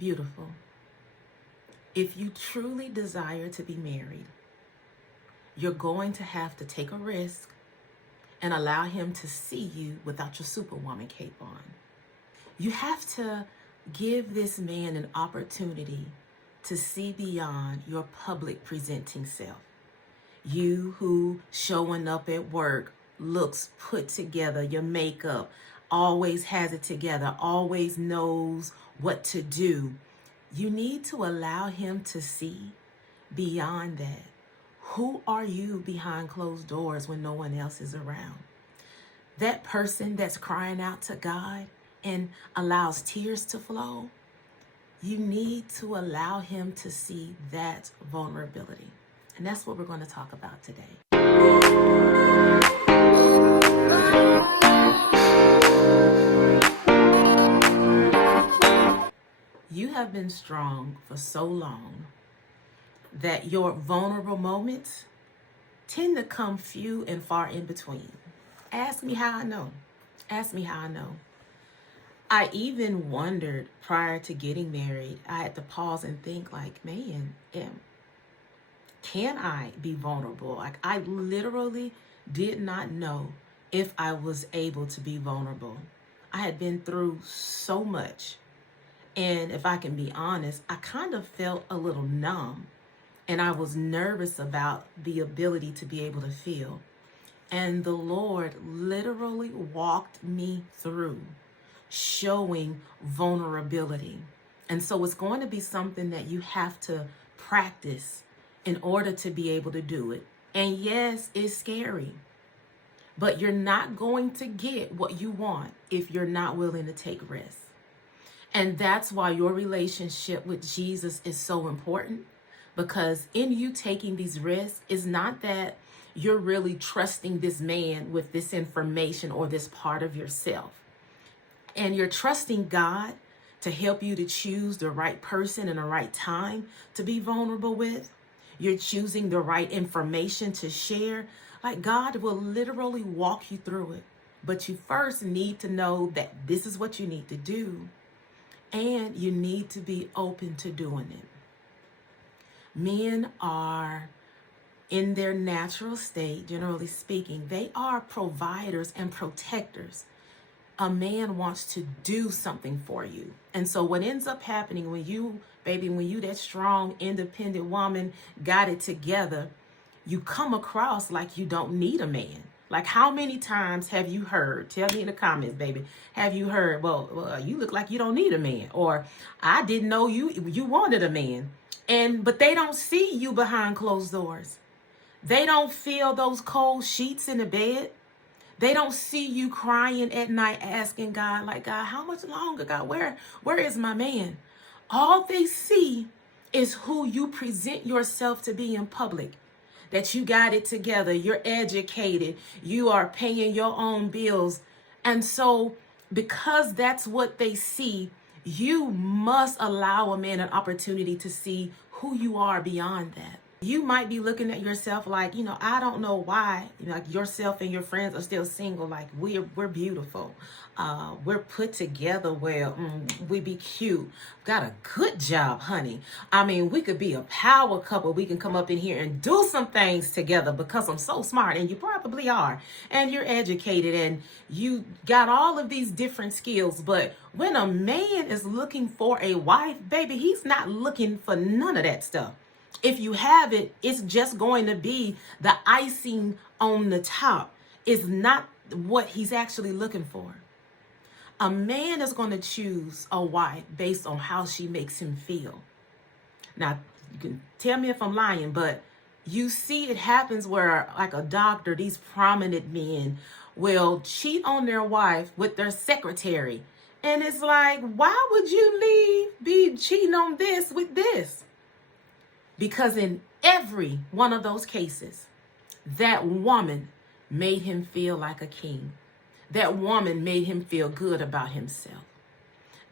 beautiful. If you truly desire to be married, you're going to have to take a risk and allow him to see you without your superwoman cape on. You have to give this man an opportunity to see beyond your public presenting self. You who showing up at work looks put together, your makeup, always has it together, always knows what to do. You need to allow him to see beyond that. Who are you behind closed doors when no one else is around? That person that's crying out to God and allows tears to flow, you need to allow him to see that vulnerability. And that's what we're going to talk about today. You have been strong for so long that your vulnerable moments tend to come few and far in between. Ask me how I know. Ask me how I know. I even wondered prior to getting married, I had to pause and think like, man, can I be vulnerable? Like, I literally did not know if I was able to be vulnerable. I had been through so much. And if I can be honest, I kind of felt a little numb. And I was nervous about the ability to be able to feel. And the Lord literally walked me through showing vulnerability. And so it's going to be something that you have to practice in order to be able to do it. And yes, it's scary, but you're not going to get what you want if you're not willing to take risks. And that's why your relationship with Jesus is so important, because in you taking these risks is not that you're really trusting this man with this information or this part of yourself. And you're trusting God to help you to choose the right person in the right time to be vulnerable with. You're choosing the right information to share. Like, God will literally walk you through it. But you first need to know that this is what you need to do. And you need to be open to doing it. Men are, in their natural state, generally speaking, they are providers and protectors. A man wants to do something for you. And so what ends up happening when you that strong, independent woman got it together, you come across like you don't need a man. Like, how many times have you heard, tell me in the comments, baby, have you heard, well, you look like you don't need a man, or I didn't know you wanted a man. But they don't see you behind closed doors. They don't feel those cold sheets in the bed. They don't see you crying at night asking God, like, God, how much longer, God? Where is my man? All they see is who you present yourself to be in public. That you got it together, you're educated, you are paying your own bills. And so because that's what they see, you must allow a man an opportunity to see who you are beyond that. You might be looking at yourself like, I don't know why, like yourself and your friends are still single. Like, we're beautiful. We're put together well. We be cute. Got a good job, honey. I mean, we could be a power couple. We can come up in here and do some things together because I'm so smart, and you probably are. And you're educated and you got all of these different skills. But when a man is looking for a wife, baby, he's not looking for none of that stuff. If you have it, it's just going to be the icing on the top. It's not what he's actually looking for. A man is going to choose a wife based on how she makes him feel. Now, you can tell me if I'm lying, but you see it happens where, like a doctor, these prominent men will cheat on their wife with their secretary. And it's like, why would you be cheating on this with this? Because in every one of those cases, that woman made him feel like a king. That woman made him feel good about himself.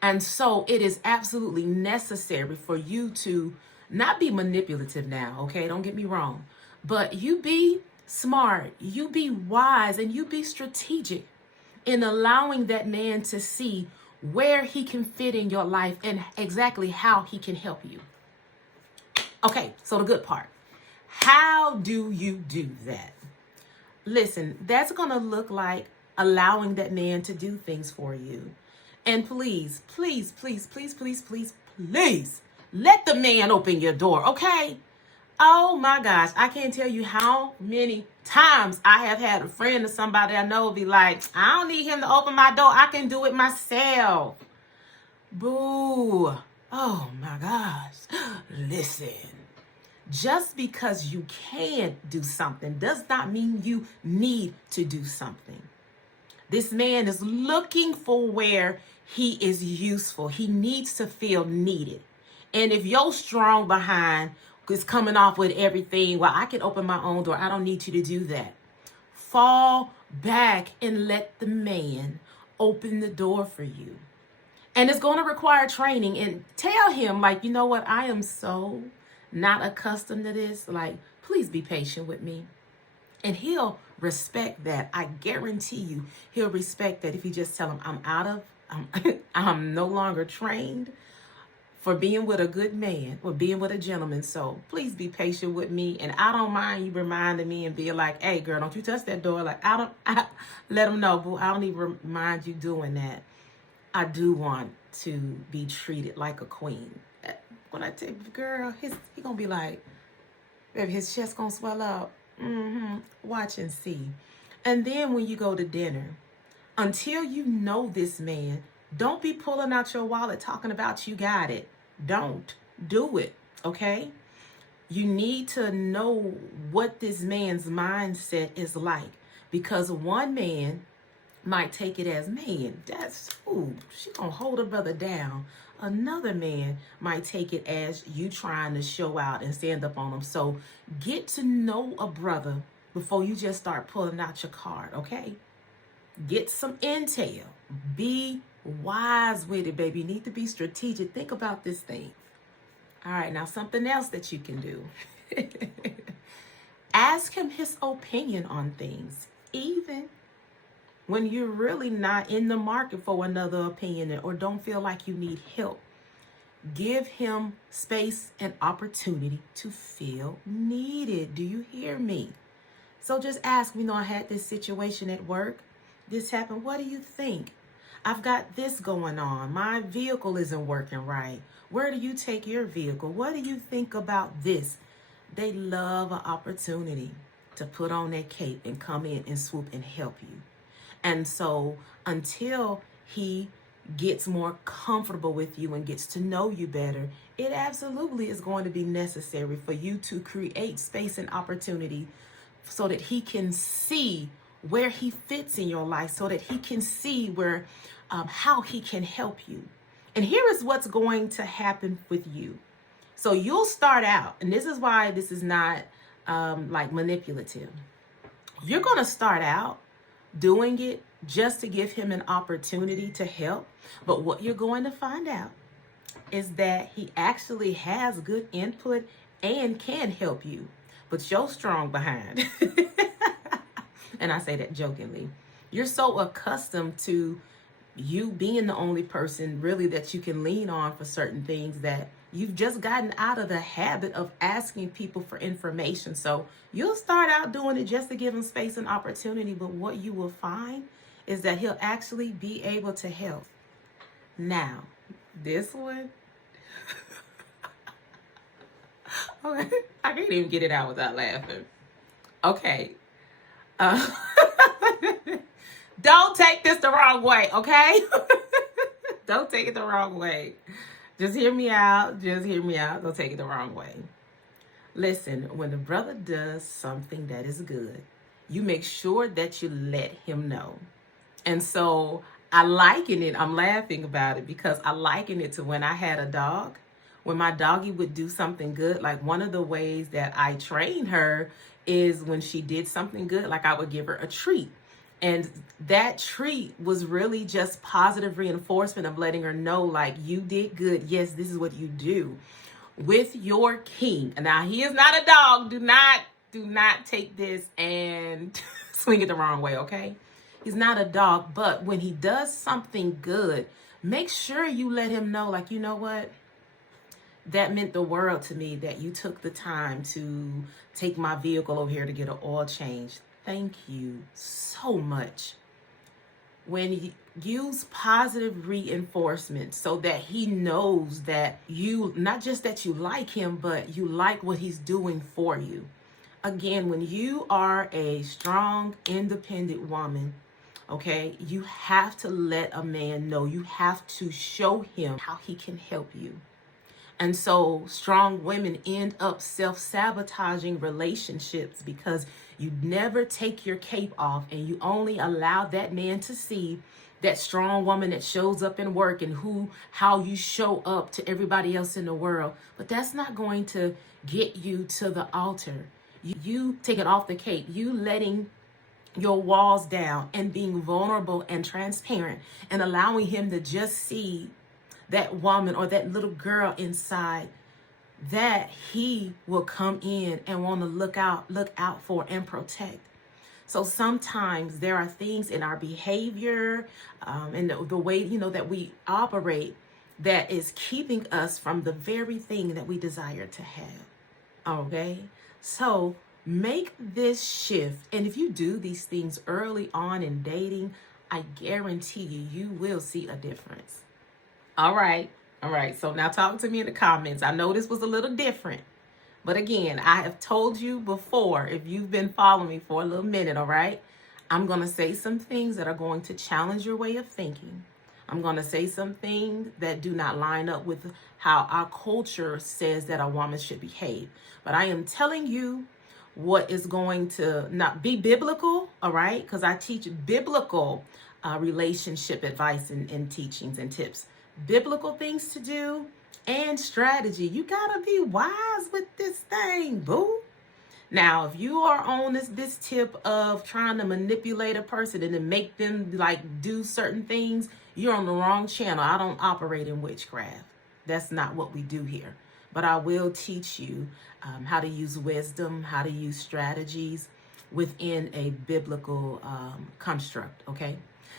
And so it is absolutely necessary for you to not be manipulative now, okay? Don't get me wrong. But you be smart, you be wise, and you be strategic in allowing that man to see where he can fit in your life and exactly how he can help you. Okay, so the good part. How do you do that? Listen, that's going to look like allowing that man to do things for you. And please, please, please, please, please, please, please, let the man open your door, okay? Oh my gosh, I can't tell you how many times I have had a friend or somebody I know be like, I don't need him to open my door. I can do it myself. Boo. Oh my gosh. Listen, just because you can do something does not mean you need to do something. This man is looking for where he is useful. He needs to feel needed. And if your strong behind is coming off with everything, well, I can open my own door. I don't need you to do that. Fall back and let the man open the door for you. And it's going to require training. And tell him, like, you know what? I am so not accustomed to this. Like, please be patient with me. And he'll respect that. I guarantee you he'll respect that if you just tell him I'm no longer trained for being with a good man or being with a gentleman. So please be patient with me. And I don't mind you reminding me and being like, hey girl, don't you touch that door. Like I let him know, boo, I don't even mind you doing that. I do want to be treated like a queen. When I tell you, girl, he gonna be like, baby, his chest gonna swell up. Watch and see. And then when you go to dinner, until you know this man, don't be pulling out your wallet talking about you got it. Don't do it, okay? You need to know what this man's mindset is like, because one man might take it as, man, she gonna hold a brother down. Another man might take it as you trying to show out and stand up on him. So get to know a brother before you just start pulling out your card, okay? Get some intel. Be wise with it, baby. You need to be strategic. Think about this thing. All right, now something else that you can do. Ask him his opinion on things, even when you're really not in the market for another opinion or don't feel like you need help. Give him space and opportunity to feel needed. Do you hear me? So just ask me, I had this situation at work. This happened. What do you think? I've got this going on. My vehicle isn't working right. Where do you take your vehicle? What do you think about this? They love an opportunity to put on that cape and come in and swoop and help you. And so until he gets more comfortable with you and gets to know you better, it absolutely is going to be necessary for you to create space and opportunity so that he can see where he fits in your life, so that he can see where how he can help you. And here is what's going to happen with you. So you'll start out, and this is why this is not like manipulative. You're going to start out doing it just to give him an opportunity to help. But what you're going to find out is that he actually has good input and can help you. But you're strong behind. And I say that jokingly. You're so accustomed to you being the only person really that you can lean on for certain things that you've just gotten out of the habit of asking people for information. So you'll start out doing it just to give him space and opportunity. But what you will find is that he'll actually be able to help. Now, this one, okay, I can't even get it out without laughing. Okay. Don't take this the wrong way, okay? Don't take it the wrong way. Just hear me out. Just hear me out. Don't take it the wrong way. Listen, when the brother does something that is good, you make sure that you let him know. And so I liken it. I'm laughing about it because I liken it to when I had a dog. When my doggie would do something good, like one of the ways that I trained her is when she did something good, like I would give her a treat. And that treat was really just positive reinforcement of letting her know, like, you did good. Yes, this is what you do with your king. Now, he is not a dog. Do not take this and swing it the wrong way, okay? He's not a dog, but when he does something good, make sure you let him know, like, you know what? That meant the world to me that you took the time to take my vehicle over here to get an oil change. Thank you so much. When you use positive reinforcement so that he knows that you, not just that you like him, but you like what he's doing for you. Again, when you are a strong, independent woman, okay, you have to let a man know, you have to show him how he can help you. And so strong women end up self-sabotaging relationships because you never take your cape off and you only allow that man to see that strong woman that shows up in work and how you show up to everybody else in the world. But that's not going to get you to the altar. You taking off the cape, you letting your walls down and being vulnerable and transparent and allowing him to just see that woman or that little girl inside, that he will come in and want to look out for and protect. So sometimes there are things in our behavior and the way, that we operate that is keeping us from the very thing that we desire to have. Okay? So make this shift. And if you do these things early on in dating, I guarantee you will see a difference. All right. So now talk to me in the comments. I know this was a little different, but again, I have told you before, if you've been following me for a little minute, all right, I'm going to say some things that are going to challenge your way of thinking. I'm going to say some things that do not line up with how our culture says that a woman should behave. But I am telling you what is going to not be biblical, all right, because I teach biblical relationship advice and teachings and tips. Biblical things to do and strategy. You gotta be wise with this thing, boo. Now, if you are on this tip of trying to manipulate a person and to make them like do certain things, you're on the wrong channel. I don't operate in witchcraft. That's not what we do here. But I will teach you how to use wisdom, how to use strategies within a biblical construct, okay?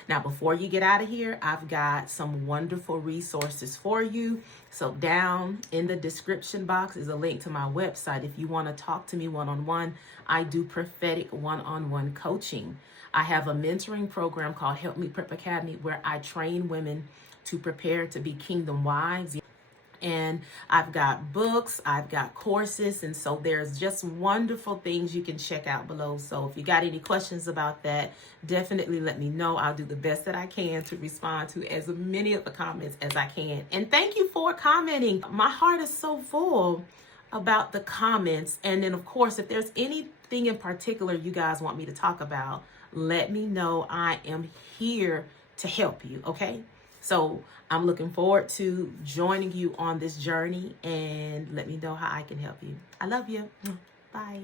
Now, before you get out of here, I've got some wonderful resources for you. So down in the description box is a link to my website. If you want to talk to me one-on-one, I do prophetic one-on-one coaching. I have a mentoring program called Helpmeet Prep Academy where I train women to prepare to be kingdom wives. And I've got books, I've got courses, and so there's just wonderful things you can check out below. So if you got any questions about that, definitely let me know. I'll do the best that I can to respond to as many of the comments as I can. And thank you for commenting. My heart is so full about the comments. And then, of course, if there's anything in particular you guys want me to talk about, let me know. I am here to help you, okay? So I'm looking forward to joining you on this journey, and let me know how I can help you. I love you. Bye.